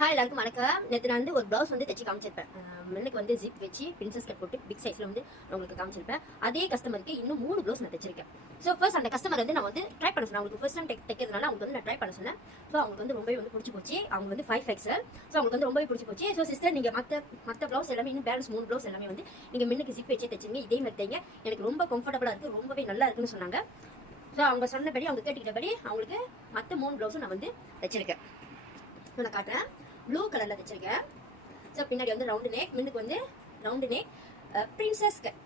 Hi எல்லாருக்கும் வணக்கம். நேற்று நான் வந்து ஒரு ப்ளவுஸ் வந்து தைச்சி காமிச்சிருப்பேன். மென்னுக்கு வந்து ஜிப் வச்சு பிரின்சஸ் கட் போட்டு பிக் சைஸ்ல வந்து நான் உங்களுக்கு காமிச்சிருப்பேன். அதே கஸ்டமருக்கு இன்னும் 3 ப்ளவுஸ் நான் தைச்சிருக்கேன். ஸோ ஃபர்ஸ்ட் அந்த கஸ்டமர் வந்து நான் வந்து ட்ரை பண்ண சொன்னேன். அவங்களுக்கு ஃபர்ஸ்ட் டைம் தைக்கிறதுனால அவங்களுக்கு வந்து நான் ட்ரை பண்ண சொன்னேன். ஸோ அவங்களுக்கு வந்து ரொம்பவே வந்து பிடிச்சி போச்சு. அவங்க வந்து 5 எக்ஸல். ஸோ அவங்களுக்கு வந்து ரொம்பவே பிடிச்சி போச்சு. ஸோ சிஸ்டர் நீங்கள் மற்ற ப்ளவுஸ் எல்லாமே இன்னும் பேலன்ஸ் 3 ப்ளவுஸ் எல்லாமே வந்து நீங்கள் மென்னுக்கு ஜிப் வச்சே தைச்சிங்க. இதே மாதிரி தைங்க, எனக்கு ரொம்ப கம்ஃபர்டபுளாக இருக்குது, ரொம்பவே நல்லா இருக்குன்னு சொன்னாங்க. ஸோ அவங்க சொன்னபடி, அவங்க கேட்டுக்கிட்டபடி அவங்களுக்கு மற்ற 3 ப்ளவுஸும் நான் வந்து தைச்சிருக்கேன். ஸோ நான் காட்டுறேன். ப்ளூ கலர்ல தைச்சிருக்கேன். ஸோ பின்னாடி வந்து ரவுண்டு நெக், முன்னுக்கு வந்து round neck, princess cut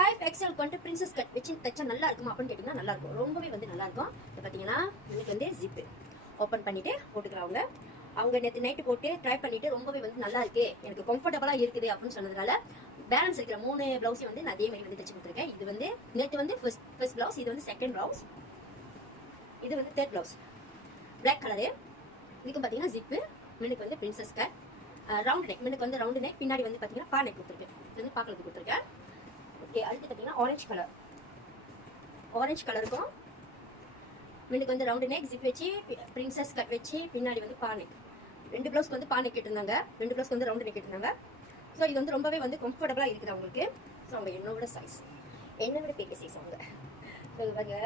5 XL கொண்டு பிரின்சஸ் கட் வச்சு தைச்சா நல்லா இருக்குமா அப்படின்னு கேட்டிங்கன்னா நல்லா இருக்கும், ரொம்பவே வந்து நல்லா இருக்கும். இப்போ பார்த்தீங்கன்னா முன்னுக்கு வந்து ஜிப்பு ஓப்பன் பண்ணிட்டு போட்டுக்கிறவங்க. அவங்க நேற்று நைட்டு போட்டு ட்ரை பண்ணிட்டு ரொம்பவே வந்து நல்லா இருக்கு, எனக்கு கம்ஃபர்டபுளாக இருக்குது அப்படின்னு சொன்னதுனால பேலன்ஸ் இருக்கிற 3 ப்ளவுஸையும் வந்து நான் அதே மாதிரி வந்து தைச்சு கொடுத்துருக்கேன். இது வந்து நேற்று வந்து ஃபர்ஸ்ட் ப்ளவுஸ், இது வந்து செகண்ட் ப்ளவுஸ், இது வந்து தேர்ட் ப்ளவுஸ். Black colour. இதுக்கு பார்த்தீங்கன்னா ஜிப்பு, முன்னுக்கு வந்து பிரின்சஸ் கட், ரவுண்ட் நெக், முன்னுக்கு வந்து ரவுண்டு நெக், பின்னாடி வந்து பார்த்தீங்கன்னா பா நெக் கொடுத்துருக்கேன். இது வந்து பாக்களுக்கு கொடுத்துருக்கேன். ஓகே, அடுத்து பார்த்தீங்கன்னா ஆரஞ்சு கலருக்கும் முன்னுக்கு வந்து ரவுண்டு நெக், ஜிப் வச்சு பிரின்சஸ் கட் வச்சு பின்னாடி வந்து பா நெக். 2 ப்ளவுஸ்க்கு வந்து பா நெக் கேட்டிருந்தாங்க, 2 ப்ளவுஸ்க்கு வந்து ரவுண்டு நெக் கேட்டிருந்தாங்க. ஸோ இது வந்து ரொம்பவே வந்து கம்ஃபர்டபுளாக இருக்குது அவங்களுக்கு. ஸோ அவங்க என்னோட சைஸ், என்னை விட பெரிய சைஸ் அவங்க. ஸோ இது பாருங்க,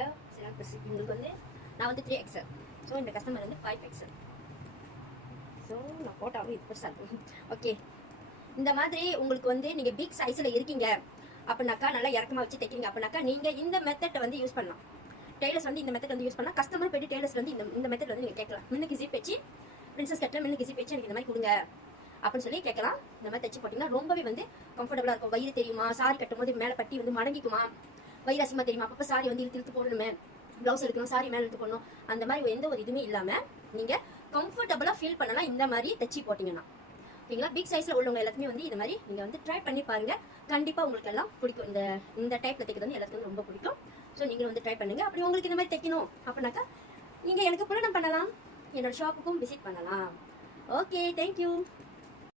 உங்களுக்கு வந்து நான் வந்து 3 எக்ஸல். ஸோ இந்த கஸ்டமர் வந்து 5 எக்ஸல். ஸோ நான் போட்டாலும் இது பெருசாக இருக்கும். ஓகே, இந்த மாதிரி உங்களுக்கு வந்து நீங்கள் பிக் சைஸில் இருக்கீங்க அப்படின்னாக்கா, நல்லா இறக்கமாக வச்சு தைக்கிறீங்க அப்படின்னாக்கா, நீங்கள் இந்த மெத்தட் வந்து யூஸ் பண்ணலாம். டெய்லர்ஸ் வந்து இந்த மெத்தட் வந்து யூஸ் பண்ணலாம். கஸ்டமர் போய்ட்டு டெய்லர்ஸ் வந்து இந்த மெத்தட் வந்து நீங்கள் கேட்கலாம். முன்னுக்கு ஜிப் வச்சு பிரின்சஸ் கட்டில் முன்னுக்கு ஜிப் வச்சு எனக்கு இந்த மாதிரி கொடுங்க அப்படின்னு சொல்லி கேட்கலாம். இந்த மாதிரி தைச்சு போட்டிங்கன்னா ரொம்பவே வந்து கம்ஃபர்டபுளாக இருக்கும். வயிறு தெரியுமா, சாரி கட்டும் போது மேலே பட்டி வந்து மடங்கிக்குமா, வயிறு அசிமா தெரியுமா, அப்போ சாரி வந்து இழுத்து போடணுமே, ப்ளவுஸ் எடுக்கணும், சாரி மேலே எடுத்து போடணும், அந்த மாதிரி எந்த ஒரு இதுவுமே இல்லாமல் நீங்கள் கம்ஃபர்டபுளாக ஃபீல் பண்ணலாம் இந்த மாதிரி தைச்சி போட்டிங்கன்னா. ஓகேங்களா? பிக் சைஸில் உள்ளவங்க எல்லாத்துமே வந்து இது மாதிரி நீங்கள் வந்து ட்ரை பண்ணி பாருங்கள். கண்டிப்பாக உங்களுக்கு எல்லாம் பிடிக்கும். இந்த டைப்பில் தைக்கிறது வந்து எல்லாத்துக்கும் ரொம்ப பிடிக்கும். ஸோ நீங்களும் வந்து ட்ரை பண்ணுங்கள். அப்படி உங்களுக்கு இந்த மாதிரி தைக்கணும் அப்படின்னாக்கா நீங்கள் எனக்கு புலனம் பண்ணலாம், என்னோட ஷாப்புக்கும் விசிட் பண்ணலாம். Okay, thank you.